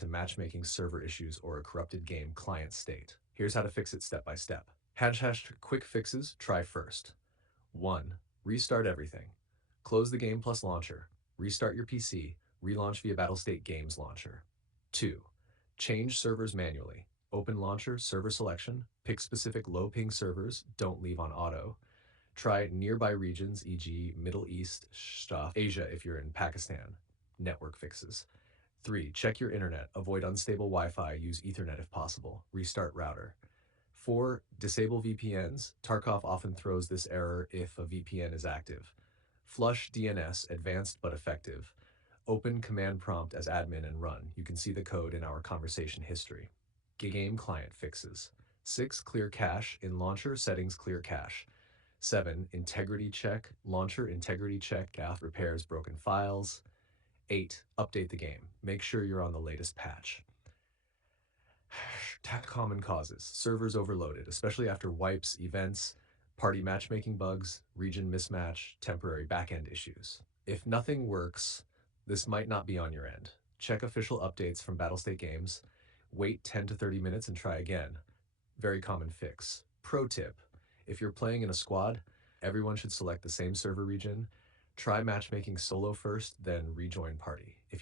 to matchmaking server issues or a corrupted game client state. Here's how to fix it step by step. Hash quick fixes, try first. 1. Restart everything. Close the game plus launcher. Restart your PC. Relaunch via Battlestate Games Launcher. 2. Change servers manually. Open launcher, server selection. Pick specific low-ping servers. Don't leave on auto. Try nearby regions, e.g. Middle East, stuff, Asia if you're in Pakistan. Network fixes. 3. Check your internet. Avoid unstable Wi-Fi. Use Ethernet if possible. Restart router. 4. Disable VPNs. Tarkov often throws this error if a VPN is active. Flush DNS, advanced but effective. Open command prompt as admin and run. You can see the code in our conversation history. Game client fixes. 6. Clear cache. In launcher settings, clear cache. 7. Integrity check. Launcher integrity check. Repairs broken files. 8. Update the game. Make sure you're on the latest patch. Common causes. Servers overloaded, especially after wipes, events, party matchmaking bugs, region mismatch, temporary backend issues. If nothing works, this might not be on your end. Check official updates from Battlestate Games. Wait 10 to 30 minutes and try again. Very common fix. Pro tip: if you're playing in a squad, everyone should select the same server region. Try matchmaking solo first, then rejoin party. If you